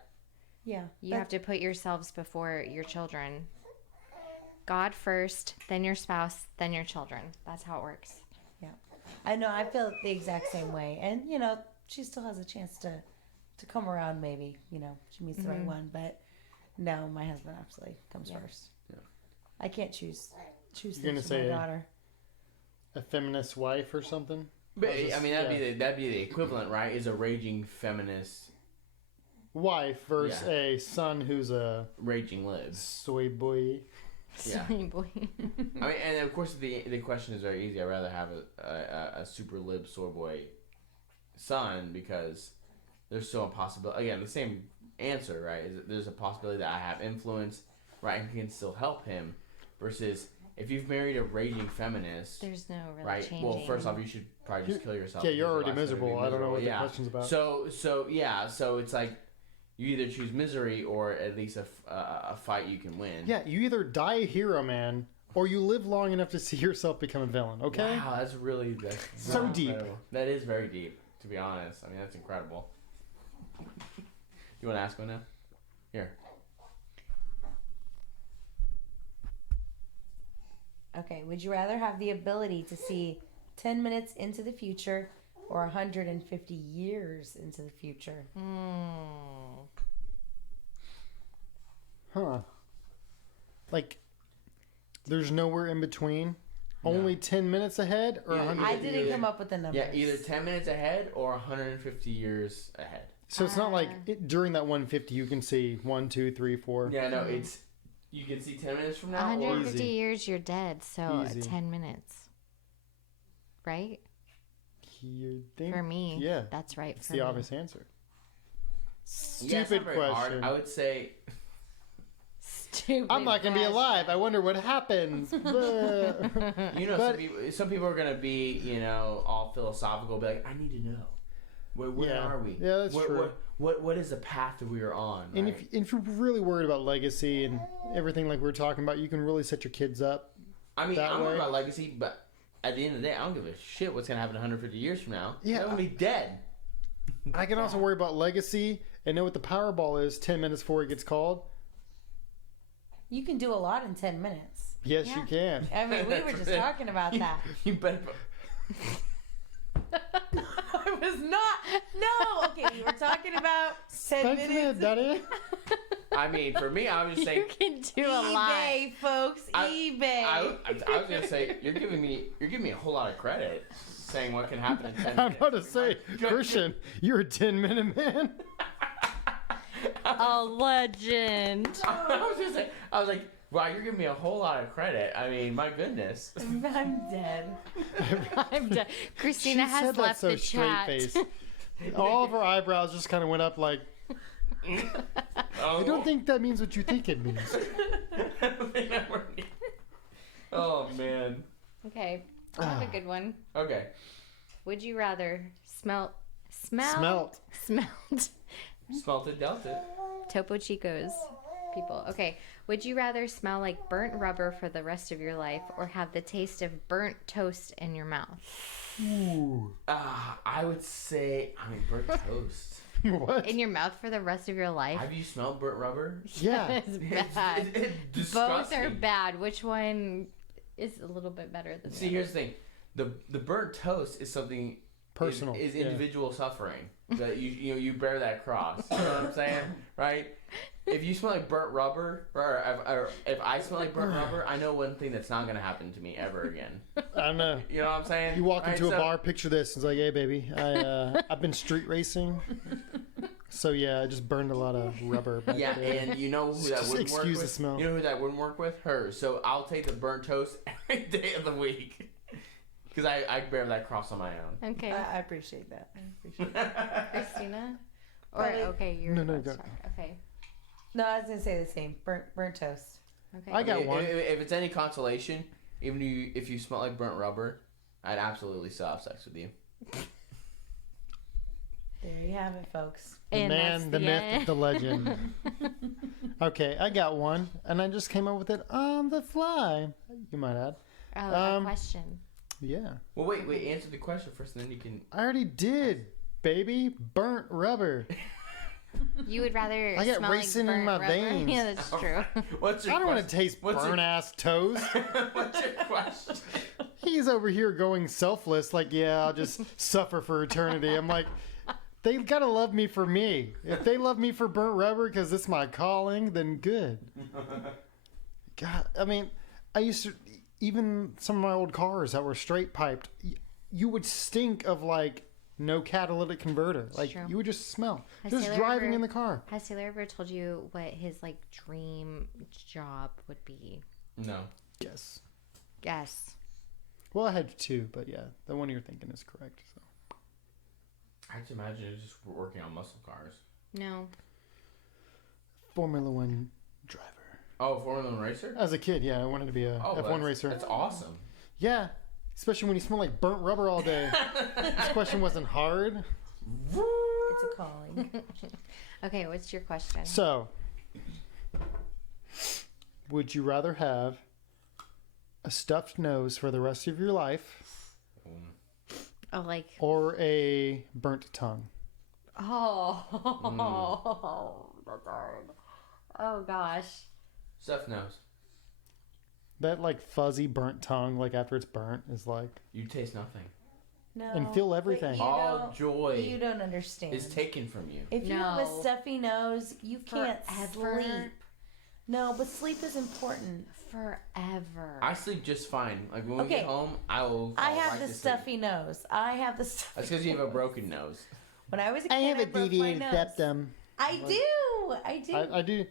Yeah. You have to put yourselves before your children. God first, then your spouse, then your children. That's how it works. I know, I feel the exact same way. And, she still has a chance to come around maybe, she meets the right one. But no, my husband absolutely comes first. Yeah. I can't choose You're things gonna for say my daughter. A feminist wife or something? But I was just- I mean, that'd be the equivalent, right? Is a raging feminist wife versus Yeah. a son who's a Raging lives. soy boy. Yeah. Sorry, boy. I mean, and of course the question is very easy. I'd rather have a super lib soy boy son because there's still a possibility. Again, the same answer, right? Is that there's a possibility that I have influence, right, and can still help him. Versus if you've married a raging feminist, There's no really right? changing. Well, first off, you should probably just kill yourself. Yeah, you're because already your life's gonna be miserable. I don't know what miserable. the question's about. So it's like you either choose misery or at least a fight you can win. Yeah, you either die a hero, man, or you live long enough to see yourself become a villain. Okay. Wow, that's really So really deep. incredible. That is very deep, to be honest. I mean, that's incredible. You want to ask one now? Here. Okay, would you rather have the ability to see 10 minutes into the future or 150 years into the future? Huh. Like, there's nowhere in between. Only 10 minutes ahead, or Yeah, 100. I didn't come up with the numbers. Yeah, either 10 minutes ahead or 150 years ahead. So it's not like during that 150 you can see 1, 2, 3, 4. Yeah, no, it's you can see 10 minutes from now. Or, 150 Easy. years, you're dead. So Easy. 10 minutes, right? You think? For me, Yeah. that's right. It's for the me. obvious answer. yeah, it's not Stupid very hard. question. I would say Stupid. I'm not gonna be question. alive. I wonder what happens. you know But- some people are gonna be all philosophical, be like, I need to know. Where Yeah. are we? Yeah, that's true. What is the path that we are on? And right? if you're really worried about legacy and everything like we were talking about, you can really set your kids up. I mean, that I'm worried way- about legacy, but at the end of the day, I don't give a shit what's gonna happen 150 years from now. Yeah. I'm gonna be dead. I can also worry about legacy and know what the Powerball is 10 minutes before it gets called. You can do a lot in 10 minutes. Yes, Yeah. you can. I mean, we were just talking about that. You better. I was not. No, okay, we were talking about 10 Thanks, man, minutes. Daddy. I mean, for me, I was just You saying. can do a lot. eBay, folks, eBay. I was gonna say you're giving me a whole lot of credit, saying what can happen in 10 I'm minutes. about to say, Christian, you're a 10-minute man. A legend. I was like, wow, you're giving me a whole lot of credit. I mean, my goodness. I'm dead. I'm done. Christina She has said that left so the chat. straight-faced. All of her eyebrows just kind of went up like, I don't think that means what you think it means. Oh man. Okay, I have a good one. Okay. Would you rather smelt Smelt. Smelted Delta. Topo Chico's people? Okay. Would you rather smell like burnt rubber for the rest of your life or have the taste of burnt toast in your mouth? Ooh. I would say, burnt toast. What? In your mouth for the rest of your life? Have you smelled burnt rubber? Yeah. It's bad. It's Both are disgusting. bad. Which one is a little bit better than See, the here's the thing: the burnt toast is something Personal, Is yeah. individual suffering that you bear that cross. You know what I'm saying, right? If you smell like burnt rubber, or if I smell like burnt rubber, I know one thing that's not gonna happen to me ever again. I don't know. You know what I'm saying? You walk Right, into a so- bar, picture this. It's like, hey, baby, I've been street racing. So, yeah, I just burned a lot of rubber back Yeah, there. and you know who that Just wouldn't work excuse with? the smell. You know who that wouldn't work with? Her. So I'll take the burnt toast every day of the week. Because I bear that cross on my own. Okay. I appreciate that. I appreciate that. Christina? Or, Probably- okay, you're No, about go. to talk. Okay. No, I was going to say the same. Burnt toast. Okay. I got one. If it's any consolation, even if you smell like burnt rubber, I'd absolutely still have sex with you. There you have it, folks. The And man, that's the myth, end. the legend. Okay, I got one, and I just came up with it on the fly. You might add. Oh, a question. Yeah. Well, wait. Answer the question first, and then you can. I already did, baby. Burnt rubber. You would rather I got smell racing like in burnt my rubber? veins. Yeah, that's true. What's your I don't want to question? taste What's your- burnt ass toast. What's your question? He's over here going selfless, like, yeah, I'll just suffer for eternity. I'm like, they gotta love me for me. If they love me for burnt rubber because it's my calling, then good. God, I mean, I used to, even some of my old cars that were straight piped, you would stink of like no catalytic converter. Like true. you would just smell. Has Just Taylor driving ever- in the car. Has Taylor ever told you what his like dream job would be? No. Yes. Guess. Well, I had 2, but yeah, the one you're thinking is correct. So. I just imagine it's just working on muscle cars. No. Formula One driver. Oh, Formula One racer? As a kid, yeah, I wanted to be a F1 that's- racer. That's awesome. Yeah, especially when you smell like burnt rubber all day. This question wasn't hard. It's a calling. Okay, what's your question? So, would you rather have a stuffed nose for the rest of your life Oh, like or a burnt tongue? oh, that's hard. Oh gosh. Stuff knows. That like fuzzy burnt tongue, like after it's burnt, is like You taste nothing. No. And feel but everything. You All don't- joy You don't understand. is taken from you. If you have a No. stuffy nose, you can't Forever. sleep. No, but sleep is important. Forever. I sleep just fine. Like when we Okay. get home, I will. I fall have right the to sleep. stuffy nose. I have the stuffy That's because you have a broken nose. When I was a kid, I broke my nose. septum. I do. I do. I do.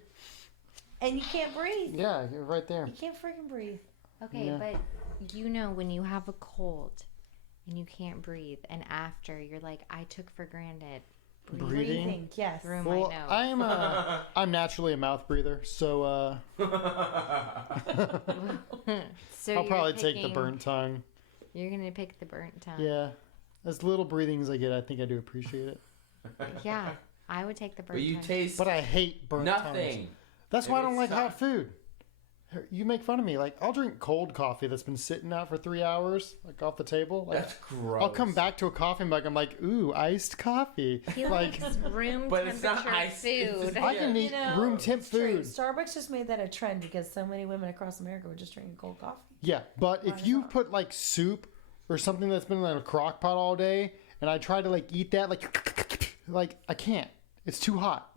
And you can't breathe. Yeah, you're right there. You can't freaking breathe. Okay, Yeah. but you know when you have a cold and you can't breathe, and after you're like, I took for granted Breathing? Yes. through Well, my nose. I'm naturally a mouth breather, so So I'll you're probably take the picking- burnt tongue. You're gonna pick the burnt tongue. Yeah, as little breathing as I get, I think I do appreciate it. Yeah, I would take the burnt But you tongue. taste But I hate burnt tongues. nothing. That's why I If don't it's like hot not- food. You make fun of me. Like, I'll drink cold coffee that's been sitting out for 3 hours, like off the table. Like, That's gross. I'll come back to a coffee mug. I'm like, ooh, iced coffee. He like, likes room But it's temperature not ice, it's food. just- I can Yeah. eat room temp It's true. food. Starbucks just made that a trend because so many women across America were just drinking cold coffee. Yeah, but if Why you not? put like soup or something that's been in a crock pot all day, and I try to like eat that, like I can't. It's too hot.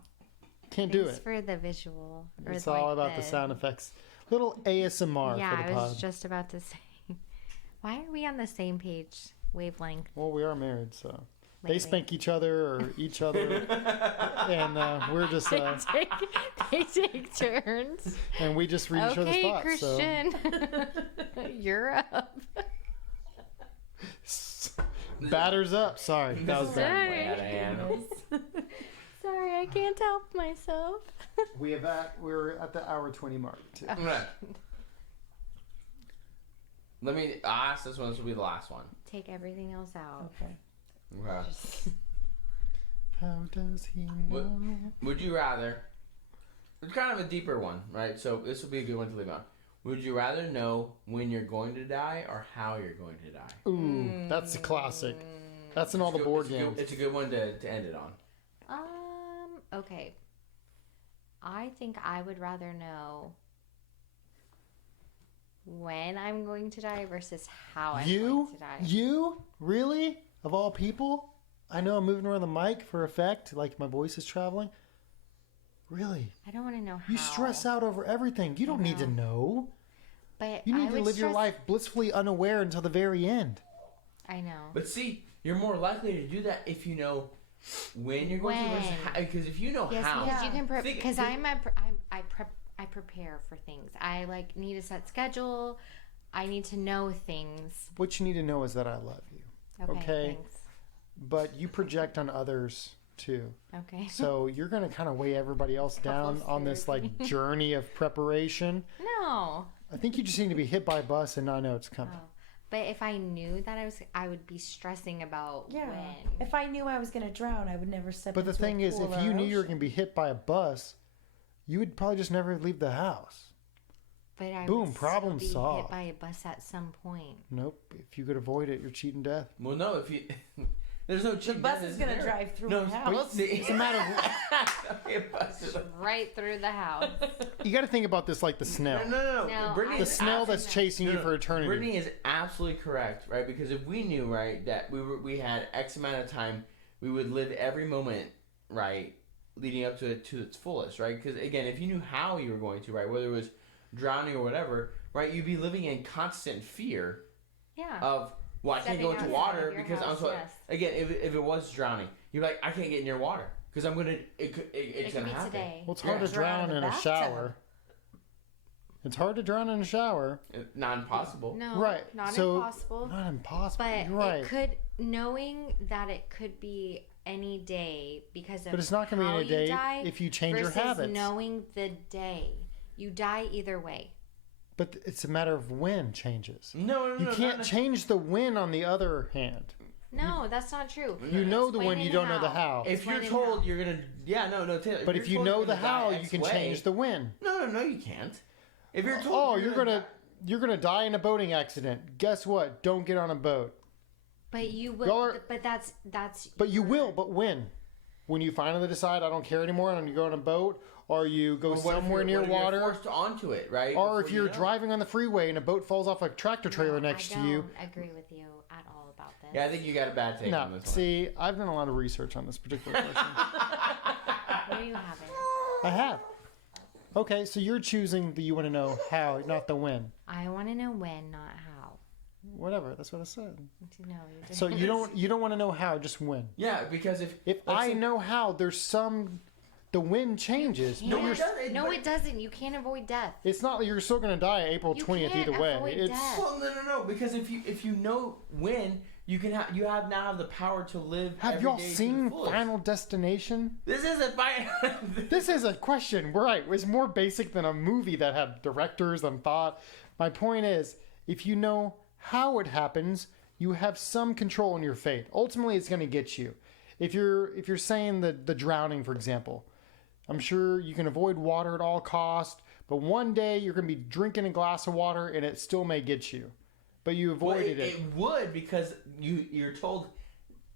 Can't do Thanks it. for the visual. Or It's like all about the sound effects. Little ASMR Yeah, for the I was pod. just about to say. Why are we on the same page wavelength? Well, we are married, so they lately? spank each other or each other, and we're just They take turns. and we just read each other's Okay, thoughts. Christian, you're up. So batters up. Sorry, that was bad. Sorry. Way out of hand. Sorry, I can't help myself. We're at the hour 20 mark. Too. Right. Let me ask this one. This will be the last one. Take everything else out. Okay. Okay. How does he What- know? Would you rather? It's kind of a deeper one, right? So this will be a good one to leave on. Would you rather know when you're going to die or how you're going to die? Ooh, that's a classic. That's in all the It's a good- board it's a good- games. It's a good one to end it on. Okay. I think I would rather know when I'm going to die versus how I'm You? going to die. You? Really? Of all people? I know I'm moving around the mic for effect, like my voice is traveling. Really? I don't want to know how. You stress out over everything. You don't need to know. But You I need to would live your stress- life blissfully unaware until the very end. I know. But see, you're more likely to do that if you know when you're going to versus When. how. Because if you know Yes, how, because you can Think- because think- I prepare for things. I like need a set schedule. I need to know things. What you need to know is that I love you. Okay. Okay. Thanks. But you project on others too. Okay. So you're going to kind of weigh everybody else down on this like journey of preparation. No. I think you just need to be hit by a bus and not know it's coming. Oh. But if I knew that I would be stressing about Yeah. when. If I knew I was going to drown, I would never step But the into thing a is, pool if or you knew you were ocean. going to be hit by a bus, you would probably just never leave the house. But I Boom, would problem still be solved. hit by a bus at some point. Nope. If you could avoid it, you're cheating death. well, no, if you there's no The cheating bus death, is isn't going to there? drive through No, my but house. it's a matter of- A bus is- Right through the house. You got to think about this like the snail. No. No, Brittany I- The is snail absolutely- that's chasing you No, for eternity. Brittany is absolutely correct, right? Because if we knew, right, that we had X amount of time, we would live every moment, right, leading up to it to its fullest, right? Because again, if you knew how you were going to, right, whether it was drowning or whatever, right, you'd be living in constant fear Yeah. of well, I can't go into Stepping water outside of your because I'm house, so. yes. Again, if it was drowning, you're like, I can't get near water because I'm gonna. It's It gonna could be happen. today. Well, it's hard Yeah. to drown in a bathtub. shower. It's hard to drown in a shower. Not impossible. No, Right. not So- impossible. Not impossible. But You're right. it could, knowing that it could be any day because of But it's not going to be how any you day die if you change your versus habits. knowing the day. You die either way. But it's a matter of when changes. No, You can't change the when on the other hand. No, that's not true. You know the when, Explain you it don't know the how. If you're Explain told how. you're gonna, Taylor. But if you you're told know you're the gonna die how, X you can way- change the when. No, you can't. If you're told, Oh, you're gonna die in a boating accident. Guess what? Don't get on a boat. But you Y'all will. are- But that's. But you will. But when? When you finally decide I don't care anymore and you go on a boat, or you go Well, what if somewhere you're- near what if you're water, forced onto it, right? or if Before you're you know. driving on the freeway and a boat falls off a tractor trailer No, next to you. I don't agree with you at all about this. Yeah, I think you got a bad take No, on this one. see, I've done a lot of research on this particular question. No, you haven't. I have. Okay, so you're choosing the you want to know how, not the when. I want to know when, not how. Whatever, that's what I said. No, you didn't. So you don't want to know how, just when. Yeah, because if If let's I say- know how, there's some the when changes. No, it doesn't. No, it doesn't. You can't avoid death. It's not like you're still gonna die April You 20th can't either way. avoid It's death. Well, no, because if you know when you can have now have the power to live. have every y'all day to the seen fullest. Final Destination? This isn't final. This is a question, right? It's more basic than a movie that had directors and thought. My point is, if you know how it happens, you have some control in your fate. Ultimately, it's going to get you. If you're saying the drowning, for example, I'm sure you can avoid water at all costs, but one day you're going to be drinking a glass of water and it still may get you. But you Well, avoided it would because you're told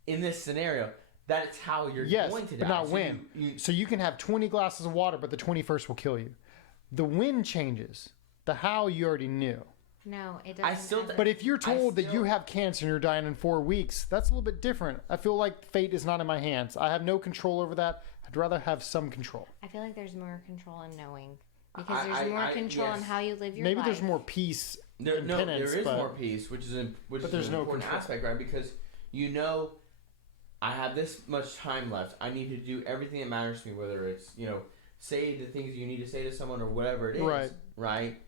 in this scenario that it's how you're Yes, going to die. but not So when. you- So you can have 20 glasses of water, but the 21st will kill you. The when changes. The how you already knew. No, it doesn't. I still have- But if you're told that you still- have cancer and you're dying in 4 weeks, that's a little bit different. I feel like fate is not in my hands. I have no control over that. I'd rather have some control. I feel like there's more control in knowing because I- there's more I- control in yes. how you live your Maybe life. there's more peace There, and no, penance, there is but more peace, which is an there's no important control. aspect, right? Because you know, I have this much time left. I need to do everything that matters to me, whether it's say the things you need to say to someone or whatever it is, Right. right?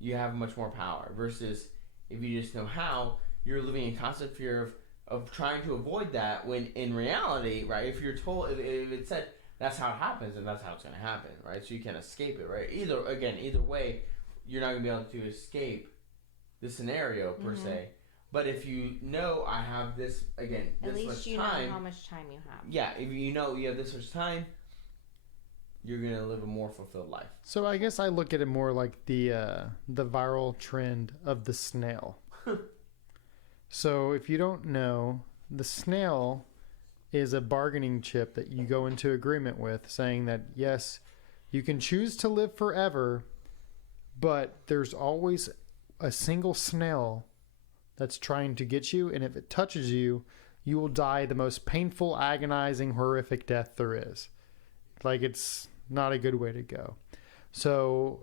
You have much more power versus if you just know how, you're living in constant fear of trying to avoid that. When in reality, right? If you're told, if it said that's how it happens, and that's how it's going to happen, right? So you can't escape it, right? Either way, you're not going to be able to escape the scenario per se. But if you know I have this again, At this least much you time, know how much time you have. yeah. If you know you have this much time, you're gonna live a more fulfilled life. So I guess I look at it more like the viral trend of the snail. So if you don't know, the snail is a bargaining chip that you go into agreement with, saying that yes, you can choose to live forever, but there's always a single snail that's trying to get you, and if it touches you, you will die the most painful, agonizing, horrific death there is. Like, it's not a good way to go. So,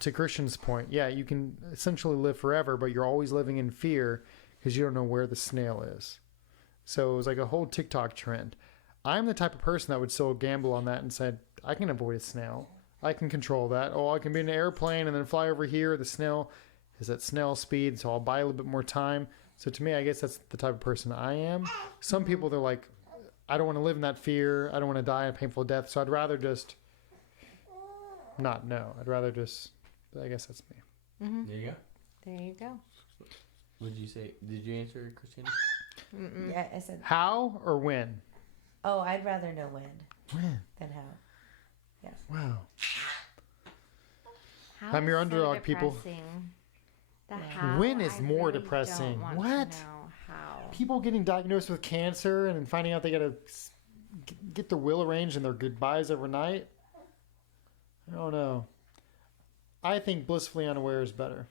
to Christian's point, yeah, you can essentially live forever, but you're always living in fear because you don't know where the snail is. So it was like a whole TikTok trend. I'm the type of person that would still gamble on that and said, I can avoid a snail. I can control that. Oh, I can be in an airplane and then fly over here. The snail is at snail speed, so I'll buy a little bit more time. So to me, I guess that's the type of person I am. Some people, they're like, I don't want to live in that fear. I don't want to die a painful death. So I'd rather just not know. I'd rather just, I guess that's me. There you go. There you go. What did you say? Did you answer, Christina? Yeah, I said, How or when? oh, I'd rather know when When? than how. Wow. How I'm your is underdog, people. depressing. The Yeah. how, When is I more really depressing? don't want What? To know how. People getting diagnosed with cancer and then finding out they got to get their will arranged and their goodbyes overnight. I don't know. I think blissfully unaware is better.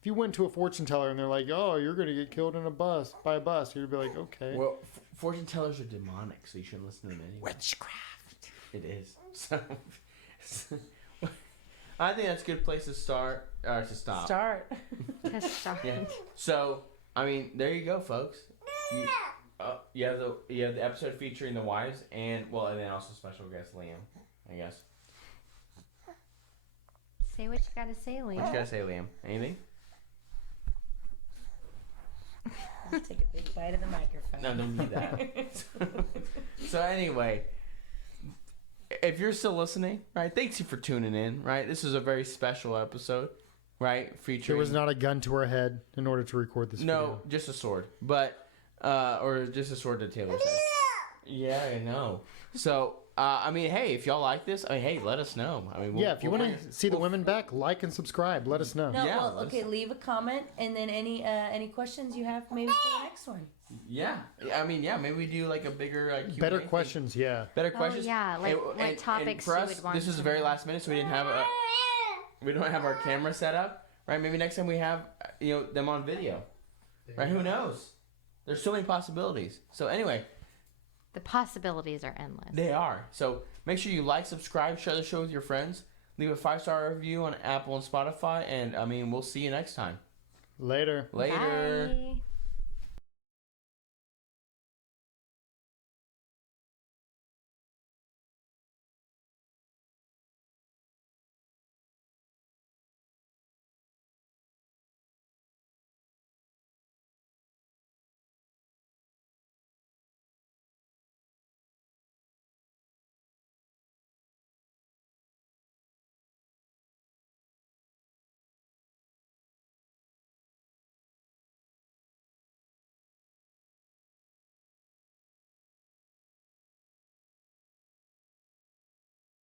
If you went to a fortune teller and they're like, "Oh, you're going to get killed in a bus by a bus," you'd be like, "Okay." Well, fortune tellers are demonic, so you shouldn't listen to them anyway. Witchcraft. It is. So, I think that's a good place to start or to stop. Start. To start. Yeah. So, I mean, there you go, folks. You have the episode featuring the wives and then also special guest Liam, I guess. Say what you gotta say, What Liam. you gotta say, Liam? Anything? I'll take a big bite of the microphone. No, don't do that. So anyway, if you're still listening, right? Thanks you for tuning in, right? This is a very special episode, right? There Featuring was not a gun to her head in order to record this no, just a sword, but or just a sword to Taylor said. Yeah, I know. So I mean, hey, if y'all like this, hey, let us know. I mean, video. Yeah, if you want to see the women back, like and subscribe. Let us know. No, Yeah, well, let's- okay, leave a comment and then any questions you have maybe for the next one. Yeah, I mean, yeah, maybe we do like a bigger Q&A Better thing. questions, yeah. Better questions. yeah, like what topics for you us, would want this is to very know. last minute, so we don't have our camera set up, right? Maybe next time we have them on video, right? Who knows? There's so many possibilities. So anyway, The possibilities are endless. they are. So make sure you like, subscribe, share the show with your friends, leave a 5-star review on Apple and Spotify, and I mean, we'll see you next time. Later. Later. Bye.